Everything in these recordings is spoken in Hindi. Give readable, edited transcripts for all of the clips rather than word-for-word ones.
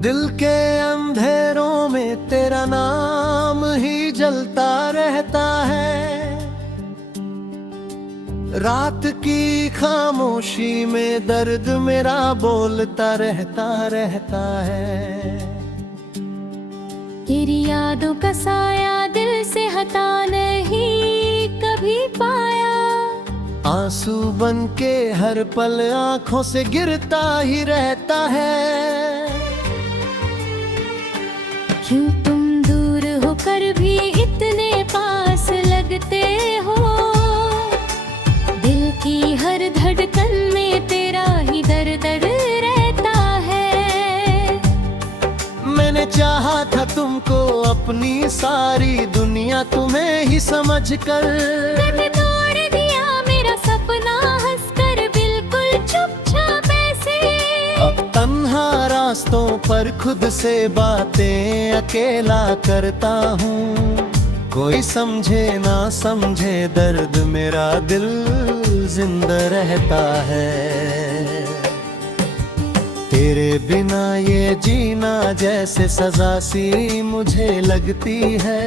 दिल के अंधेरों में तेरा नाम ही जलता रहता है। रात की खामोशी में दर्द मेरा बोलता रहता है। तेरी यादों का साया दिल से हटा नहीं कभी पाया। आंसू बन के हर पल आंखों से गिरता ही रहता है। क्यों तुम दूर होकर भी इतने पास लगते हो। दिल की हर धड़कन में तेरा ही दर्द रहता है। मैंने चाहा था तुमको अपनी सारी दुनिया तुम्हें ही समझकर। मैंने तोड़ दिया मेरा सपना हंसकर बिल्कुल चुपचाप ऐसे। अब तन्हा रास्तों पर खुद से बातें अकेला करता हूँ। कोई समझे ना समझे दर्द मेरा दिल जिंदा रहता है। तेरे बिना ये जीना जैसे सजा सी मुझे लगती है।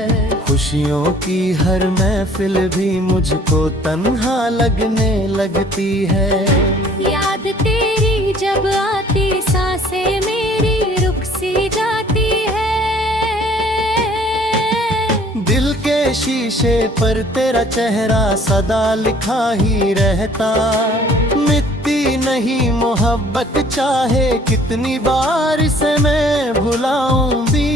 खुशियों की हर महफिल भी मुझको तन्हा लगने लगती है। याद तेरी जब आती सांसें मेरी रुक सी जाती है। दिल के शीशे पर तेरा चेहरा सदा लिखा ही रहता। मिटती नहीं मोहब्बत चाहे कितनी बार इसे मैं भुलाऊं भी।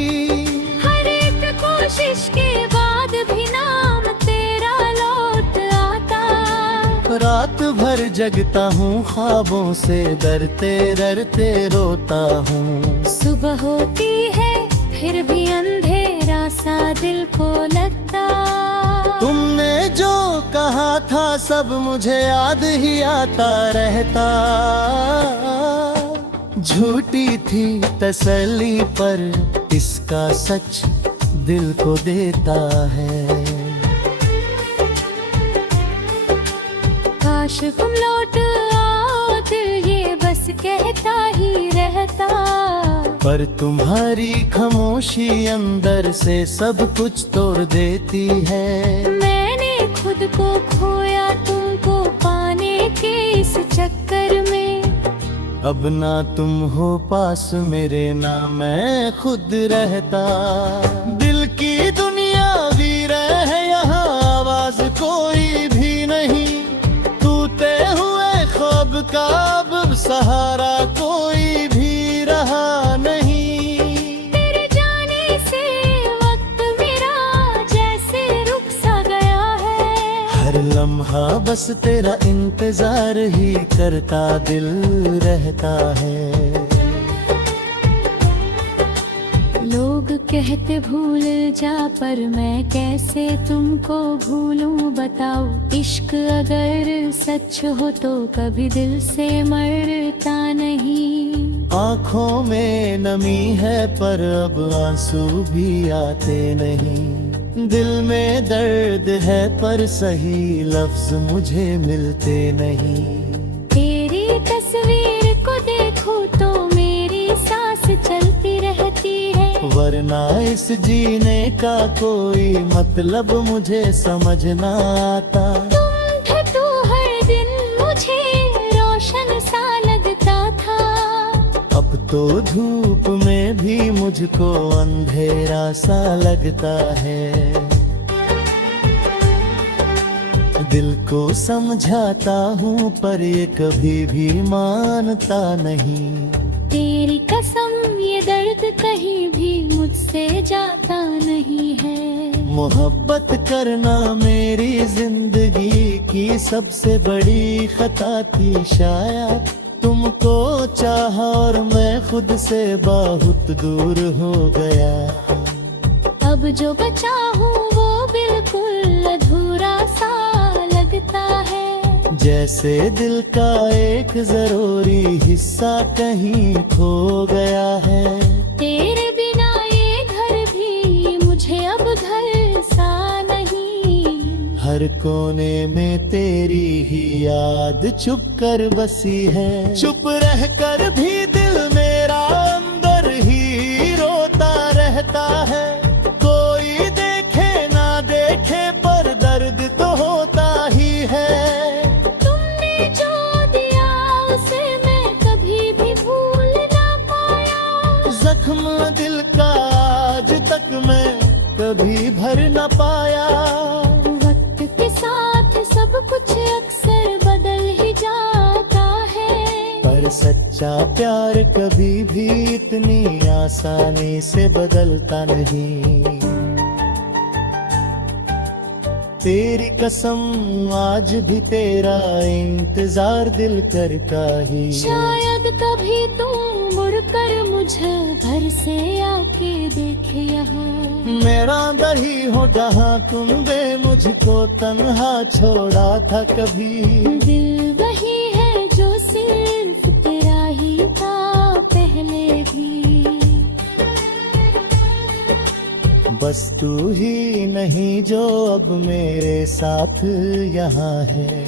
हर एक कोशिश के बाद भी नाम तेरा लौट आता। रात भर जगता हूँ ख्वाबों से डरते डरते रोता हूँ। सुबह होती है फिर भी अंधेरा सा दिल को लगता। तुमने जो कहा था सब मुझे याद ही आता रहता। झूठी थी तसल्ली पर इसका सच दिल को देता है। काश तुम लौट आओ दिल ये बस कहता ही रहता। पर तुम्हारी खामोशी अंदर से सब कुछ तोड़ देती है। मैंने खुद को खोया तुमको पाने के इस चक्कर में। अब ना तुम हो पास मेरे ना मैं खुद रहता। दिल की दुनिया वीर है यहाँ आवाज कोई भी नहीं। टूटे हुए ख्वाब का अब सहारा कोई भी रहा नहीं। तेरे जाने से वक्त मेरा जैसे रुक सा गया है। हर लम्हा बस तेरा इंतजार ही करता दिल रहता है। लोग कहते भूल जा पर मैं कैसे तुमको भूलूं बताओ। इश्क अगर सच हो तो कभी दिल से मरता नहीं। आँखों में नमी है पर अब आंसू भी आते नहीं। दिल में दर्द है पर सही लफ्ज मुझे मिलते नहीं। तेरी तस्वीर को देखो तो मेरी सांस चलती रहती है। वरना इस जीने का कोई मतलब मुझे समझ ना आता। तुम थे तो हर दिन मुझे रोशन सा लगता था। अब तो धूप में भी मुझको अंधेरा सा लगता है। दिल को समझाता हूँ पर ये कभी भी मानता नहीं। तेरी कसम ये दर्द कहीं भी मुझसे जाता नहीं है। मोहब्बत करना मेरी जिंदगी की सबसे बड़ी खता थी शायद। तुमको चाहा और मैं खुद से बहुत दूर हो गया। अब जो बचा हूँ वो बिल्कुल अधूरा सा लगता है। जैसे दिल का एक जरूरी हिस्सा कहीं खो गया है। तेरे बिना ये घर भी मुझे अब घर सा नहीं। हर कोने में तेरी ही याद चुप कर बसी है। चुप रहकर भी दिल मेरा अंदर ही तक मैं कभी भर न पाया। वक्त के साथ सब कुछ अक्सर बदल ही जाता है, पर सच्चा प्यार कभी भी इतनी आसानी से बदलता नहीं। तेरी कसम आज भी तेरा इंतजार दिल करता ही। शायद कभी तू मुड़कर मुझे घर से आके देखे यहाँ। मेरा दही हो जहाँ तुमने मुझको तन्हा छोड़ा था कभी। दिल वही है जो सिर्फ तेरा ही था पहले भी। बस तू ही नहीं जो अब मेरे साथ यहाँ है,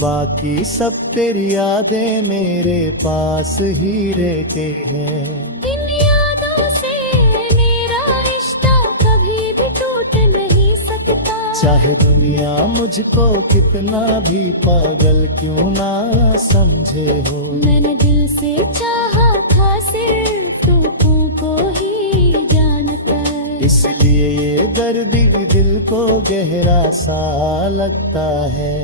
बाकी सब तेरी यादें मेरे पास ही रहते हैं। इन यादों से मेरा रिश्ता कभी भी टूट नहीं सकता। चाहे दुनिया मुझको कितना भी पागल क्यों ना समझे हो। मैंने दिल से चाहा था सिर्फ तुमको ही जानकर। इसलिए ये दर्द दिल को गहरा सा लगता है।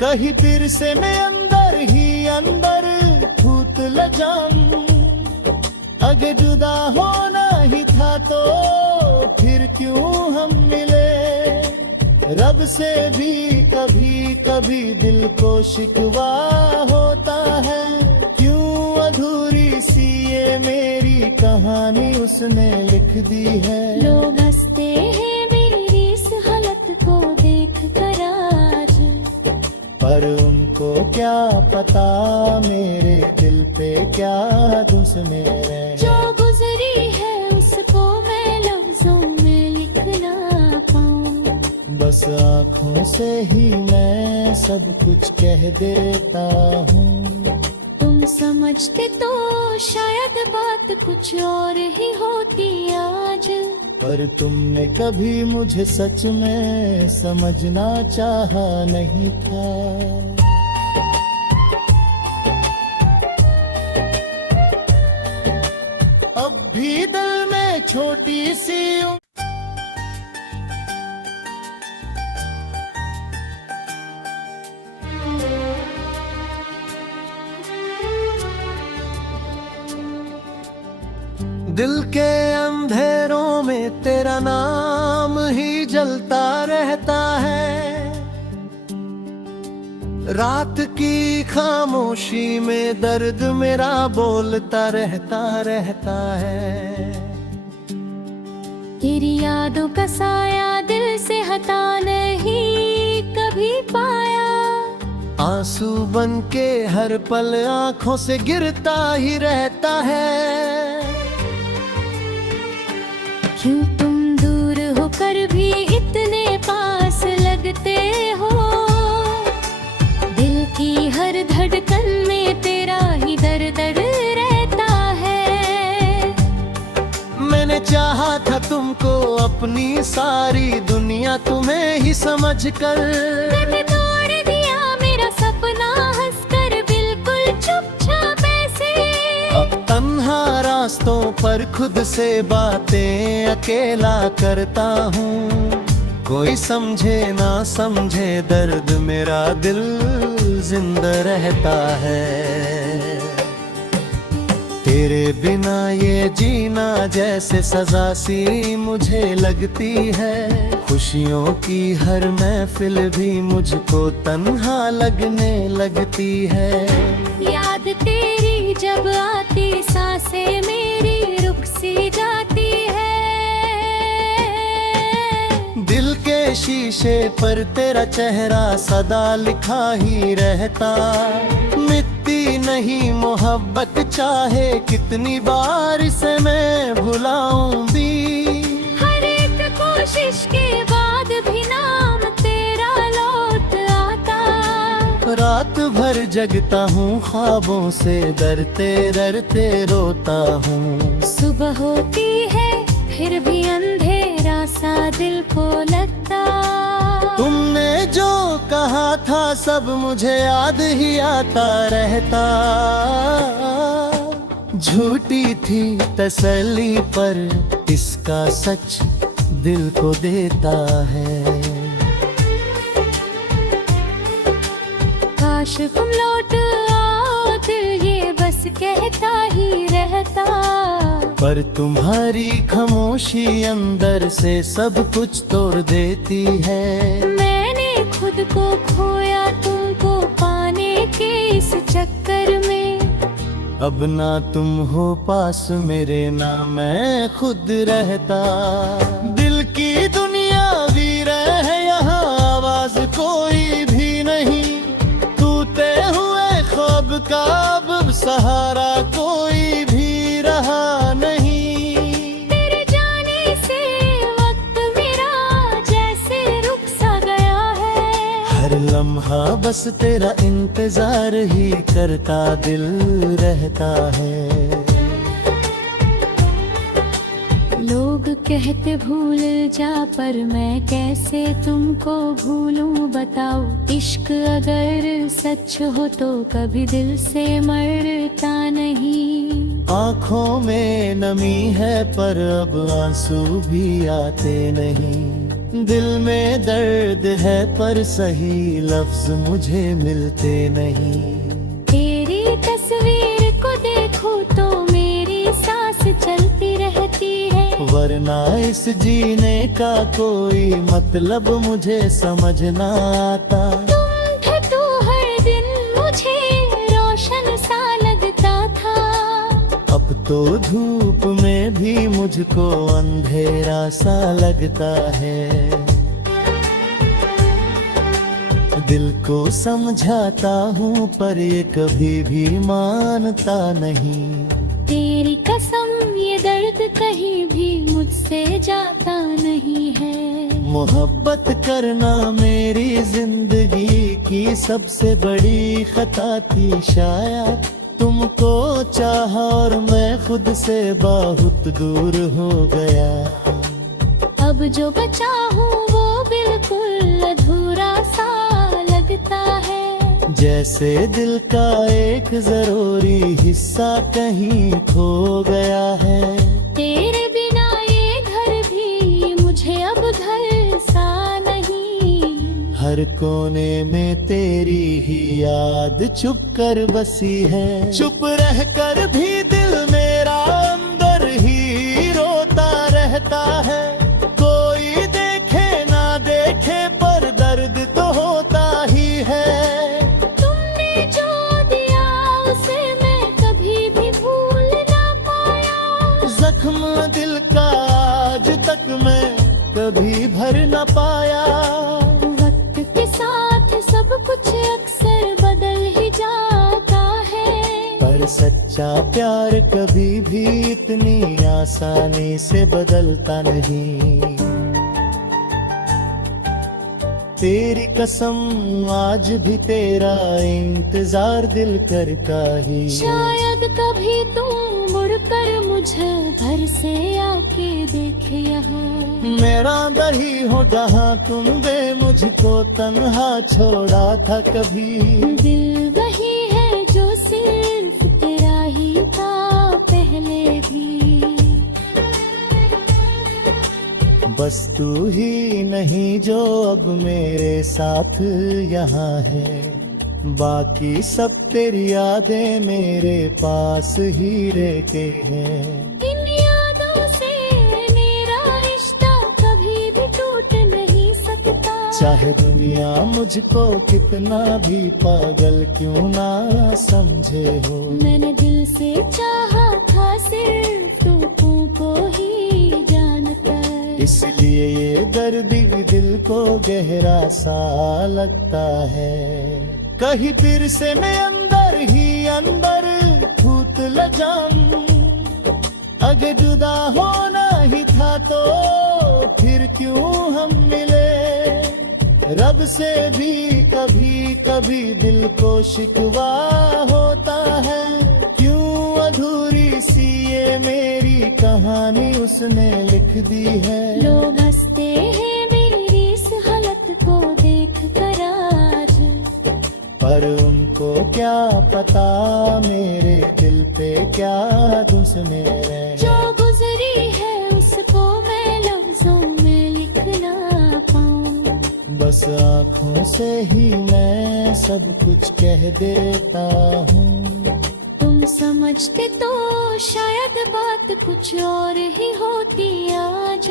कहीं फिर से मैं अंदर ही अंदर फूट ल जाऊं। अगर जुदा होना ही था तो फिर क्यों हम मिले। रब से भी कभी कभी दिल को शिकवा होता है। क्यों अधूरी सी ये मेरी कहानी उसने लिख दी है। लोग हंसते हैं मेरी इस हालत को देख कर आज, पर उनको क्या पता मेरे दिल पे क्या दुश्मनी है। जो गुजरी है उसको मैं लफ्जों में लिख ना पाऊं। बस आँखों से ही मैं सब कुछ कह देता हूँ। तुम समझते तो शायद बात कुछ और ही होती आज। पर तुमने कभी मुझे सच में समझना चाहा नहीं था। अब भी दिल में छोटी सी दिल के अंधेरों में तेरा नाम ही जलता रहता है। रात की खामोशी में दर्द मेरा बोलता रहता है। तेरी यादों का साया दिल से हटा नहीं कभी पाया। आंसू बन के हर पल आंखों से गिरता ही रहता है। क्यों तुम दूर होकर भी इतने पास लगते हो। दिल की हर धड़कन में तेरा ही दर्द रहता है। मैंने चाहा था तुमको अपनी सारी दुनिया तुम्हें ही समझकर। मैंने तोड़ दिया मेरा सपना हंसकर बिल्कुल चुपचाप ऐसे। अब तन्हा रास्तों पर खुद से बातें अकेला करता हूँ। कोई समझे ना समझे दर्द मेरा दिल जिंदा रहता है। तेरे बिना ये जीना जैसे सजा सी मुझे लगती है। खुशियों की हर महफिल भी मुझको तन्हा लगने लगती है। याद तेरी जब आती सांसें मेरी रुक सी जाती है। दिल के शीशे पर तेरा चेहरा सदा लिखा ही रहता। मिटती नहीं मोहब्बत चाहे कितनी बार इसे मैं भुलाऊं भी। हर एक कोशिश के बाद भी नाम तेरा लौट आता। रात भर जगता हूँ ख्वाबों से डरते डरते रोता हूँ। सुबह होती है फिर भी अंधेरा सा दिल को लगता। तुमने जो कहा था सब मुझे याद ही आता रहता। झूठी थी तसल्ली पर इसका सच दिल को देता है। काश तुम लौट आओ, दिल ये बस कहता ही रहता। पर तुम्हारी खामोशी अंदर से सब कुछ तोड़ देती है। मैंने खुद को खोया तुमको पाने के इस चक्कर में। अब ना तुम हो पास मेरे, ना मैं खुद रहता। दिल की दुनिया वीर है यहाँ, आवाज कोई भी नहीं। टूटे हुए ख्वाब का अब सहारा कोई भी रहा नहीं। तेरे जाने से वक्त मेरा जैसे रुक सा गया है। हर लम्हा बस तेरा इंतजार ही करता दिल रहता है। लोग कहते भूल जा, पर मैं कैसे तुमको भूलूं बताओ। इश्क अगर सच हो तो कभी दिल से मरता नहीं। आँखों में नमी है पर अब आंसू भी आते नहीं। दिल में दर्द है पर सही लफ्ज मुझे मिलते नहीं। तेरी तस्वीर को देखो तो मेरी सांस चलती रहती है। वरना इस जीने का कोई मतलब मुझे समझ ना आता। तुम थे तो हर दिन मुझे रोशन सा लगता था। अब तो धूप में भी मुझको अंधेरा सा लगता है। दिल को समझाता हूँ पर ये कभी भी मानता नहीं। तेरी कसम ये दर्द कहीं भी मुझसे जाता नहीं है। मोहब्बत करना मेरी जिंदगी की सबसे बड़ी खता थी शायद। तुमको चाहा और मैं खुद से बहुत दूर हो गया। अब जो बचा हूँ वो बिल्कुल अधूरा सा लगता है। जैसे दिल का एक जरूरी हिस्सा कहीं खो गया है। तेरे बिना ये घर भी मुझे अब घर सा नहीं। हर कोने में तेरी ही याद चुप कर बसी है। चुप रह कर भी दिल मेरा अंदर ही रोता रहता है। कोई देखे ना देखे पर दर्द तो होता ही है। तुमने जो दिया उसे मैं कभी भी भूल ना पाया। जख्म दिल का आज तक मैं कभी भर न पाया। वक्त के साथ सब कुछ अक्सर बदल ही जाता है। पर सच्चा प्यार कभी भी इतनी आसानी से बदलता नहीं। तेरी कसम आज भी तेरा इंतजार दिल करता ही। शायद कभी तुम मुड़कर मुझे घर से आके देखे यहाँ। मेरा दही हो जहाँ तुमने मुझको तन्हा छोड़ा था कभी। दिल वही है जो सिर्फ तेरा ही था पहले भी। बस तू ही नहीं जो अब मेरे साथ यहाँ है। बाकी सब तेरी यादें मेरे पास ही रहते हैं। इन यादों से मेरा रिश्ता कभी भी टूट नहीं सकता। चाहे दुनिया मुझको कितना भी पागल क्यों ना समझे हो। मैंने दिल से चाहा था सिर्फ तुमको ही जानकर। इसलिए ये दर्द भी दिल को गहरा सा लगता है। कहीं फिर से मैं अंदर ही अंदर फूट ल जाऊं। अगर जुदा होना ही था तो फिर क्यों हम मिले। रब से भी कभी कभी दिल को शिकवा होता है। क्यों अधूरी सी ये मेरी कहानी उसने लिख दी है। लोग हंसते हैं मेरी इस हालत को देख कर आज। पर उनको क्या पता मेरे दिल पे क्या दुश्मनी है। जो गुजरी है उस बस आँखों से ही मैं सब कुछ कह देता हूँ। तुम समझते तो शायद बात कुछ और ही होती आज,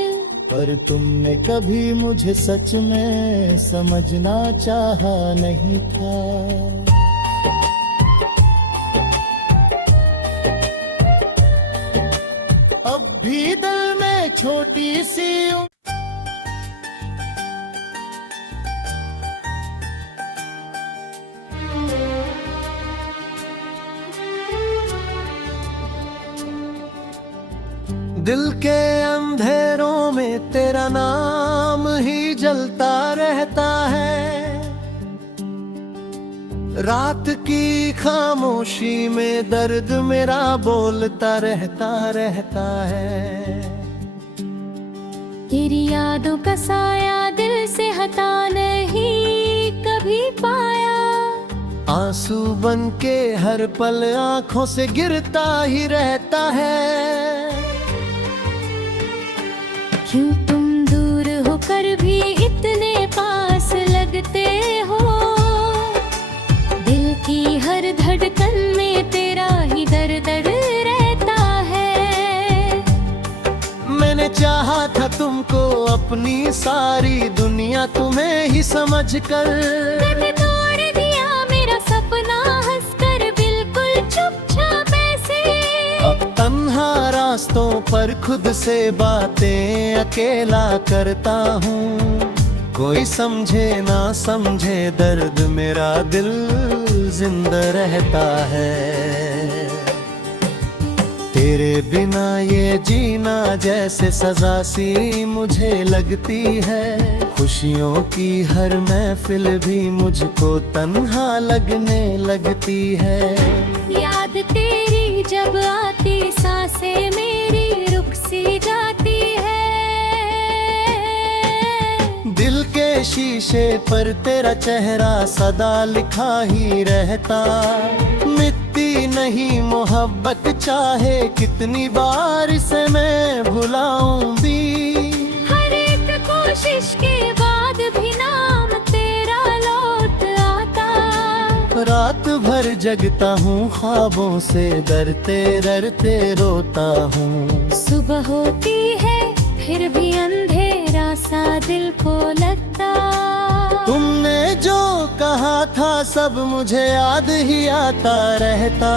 पर तुमने कभी मुझे सच में समझना चाहा नहीं था। अब भी दिल में छोटी सी दिल के अंधेरों में तेरा नाम ही जलता रहता है। रात की खामोशी में दर्द मेरा बोलता रहता है। तेरी यादों का साया दिल से हटा नहीं कभी पाया। आंसू बन के हर पल आंखों से गिरता ही रहता है। क्यों तुम दूर होकर भी इतने पास लगते हो? दिल की हर धड़कन में तेरा ही दर्द रहता है। मैंने चाहा था तुमको अपनी सारी दुनिया तुम्हें ही समझकर, मैंने तोड़ दिया मेरा सपना हंसकर बिल्कुल चुपचाप ऐसे। अब तन्हा रास्तों पर खुद से बातें अकेला करता हूँ। कोई समझे ना समझे दर्द मेरा दिल जिंदा रहता है। तेरे बिना ये जीना जैसे सजा सी मुझे लगती है। खुशियों की हर महफिल भी मुझको तन्हा लगने लगती है। याद तेरी जब आती सांसें मेरी रुक सी जाती है। दिल के शीशे पर तेरा चेहरा सदा लिखा ही रहता। मिटती नहीं मोहब्बत चाहे कितनी बार इसे मैं भुलाऊं भी। हर एक कोशिश के बाद भी नाम तेरा लौट आता। रात भर जगता हूँ ख्वाबों से डरते डरते रोता हूँ। सुबह होती है फिर भी अंधेरा सा दिल को लगता। तुमने जो कहा था सब मुझे याद ही आता रहता।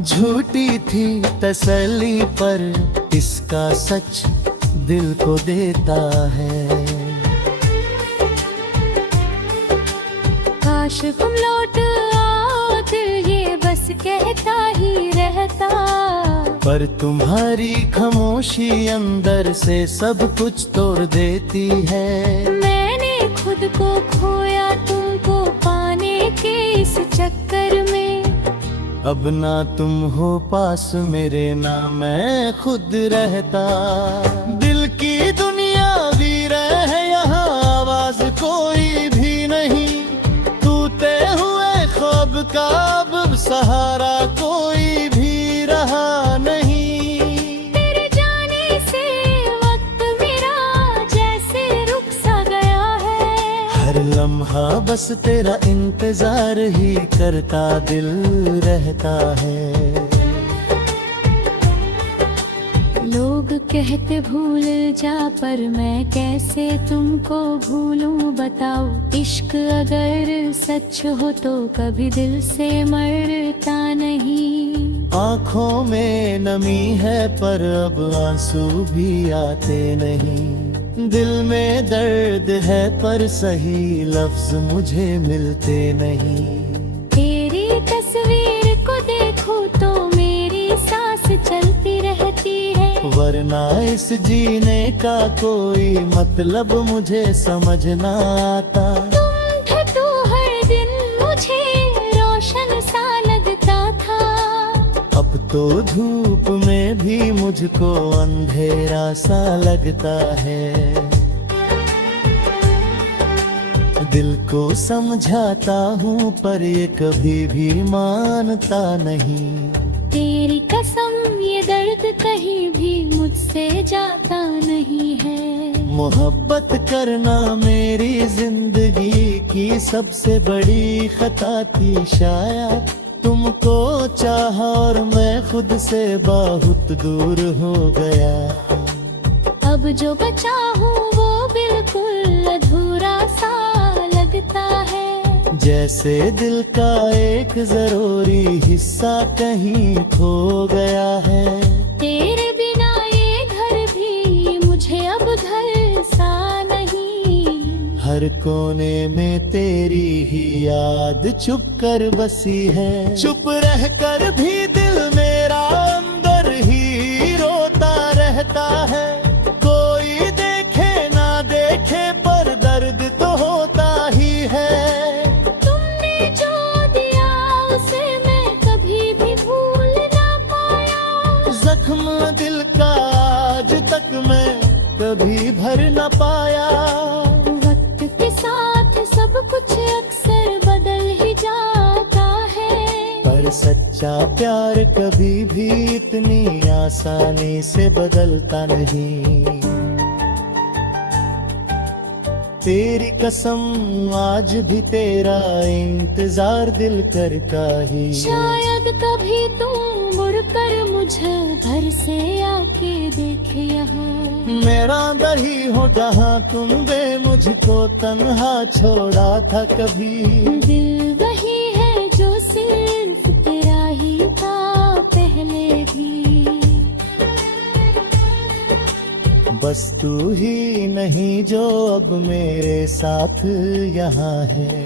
झूठी थी तसल्ली पर इसका सच दिल को देता है। काश तुम लौट आओ दिल ये बस कहता ही रहता। पर तुम्हारी खामोशी अंदर से सब कुछ तोड़ देती है। मैंने खुद को खोया तुमको पाने के इस चक्कर में। अब ना तुम हो पास मेरे ना मैं खुद रहता। दिल की दुनिया वीर है यहाँ आवाज कोई भी नहीं। टूटे हुए ख्वाब का अब सहारा कोई भी रहा नहीं। तेरे जाने से वक्त मेरा जैसे रुक सा गया है। हर लम्हा बस तेरा इंतजार ही करता दिल रहता है। लोग कहते भूल जा पर मैं कैसे तुमको भूलूं बताओ। इश्क अगर सच हो तो कभी दिल से मरता नहीं। आँखों में नमी है पर अब आंसू भी आते नहीं। दिल में दर्द है पर सही लफ्ज मुझे मिलते नहीं। तेरी तस्वीर को देखो तो मेरी सांस चलती रहती है। वरना इस जीने का कोई मतलब मुझे समझ ना आता। तुम थे तो हर दिन मुझे रोशन सा लगता था। अब तो धूप में भी मुझको अंधेरा सा लगता है। दिल को समझाता हूँ पर ये कभी भी मानता नहीं। तेरी कसम ये दर्द कहीं भी मुझसे जाता नहीं है। मोहब्बत करना मेरी जिंदगी की सबसे बड़ी खता थी शायद। तुमको चाहा और मैं खुद से बहुत दूर हो गया। अब जो बचा हूँ वो बिल्कुल अधूरा सा लगता है। जैसे दिल का एक जरूरी हिस्सा कहीं खो गया है। तेरे बिना ये घर भी मुझे अब घर सा नहीं। हर कोने में तेरी ही याद चुप कर बसी है। चुप रह कर भी दिल मेरा अंदर ही रोता रहता है। कोई देखे ना देखे पर दर्द तो होता ही है। तुमने जो दिया उसे मैं कभी भी भूल ना पाया। जख्म दिल का आज तक मैं कभी भर न पाया। वक्त के साथ सब कुछ अक्सर बदल ही जाता है। पर सच्चा प्यार कभी भी इतनी आसानी से बदलता नहीं। तेरी कसम आज भी तेरा इंतजार दिल करता ही। शायद कभी तुम मुड़कर मुझे घर से आके देखे यहाँ। मेरा दही हो जहाँ तुमने मुझको तन्हा छोड़ा था कभी। दिल वही है जो सिर्फ तेरा ही था पहले भी। बस तू ही नहीं जो अब मेरे साथ यहाँ है।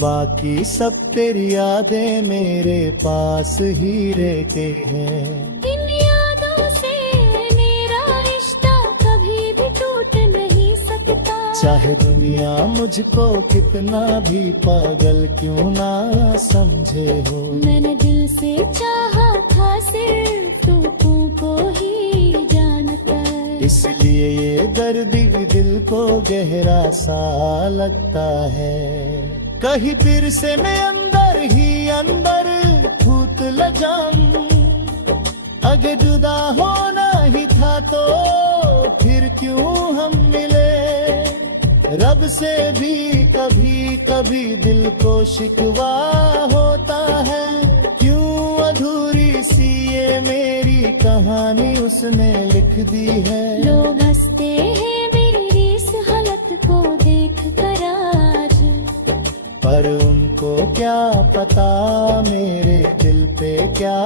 बाकी सब तेरी यादें मेरे पास ही रहते हैं। इन यादों से मेरा रिश्ता कभी भी टूट नहीं सकता। चाहे दुनिया मुझको कितना भी पागल क्यों ना समझे हो। मैंने दिल से चाहा था सिर्फ तुमको ही जानकर। इसलिए ये दर्द भी दिल को गहरा सा लगता है। कहीं फिर से मैं अंदर ही अंदर फूट ल जाऊं। अगर जुदा होना ही था तो फिर क्यों हम मिले। रब से भी कभी कभी दिल को शिकवा होता है। क्यों अधूरी सी ये मेरी कहानी उसने लिख दी है। लोग हंसते हैं मेरी इस हालत को देख कर आज। पर उनको क्या पता मेरे दिल पे क्या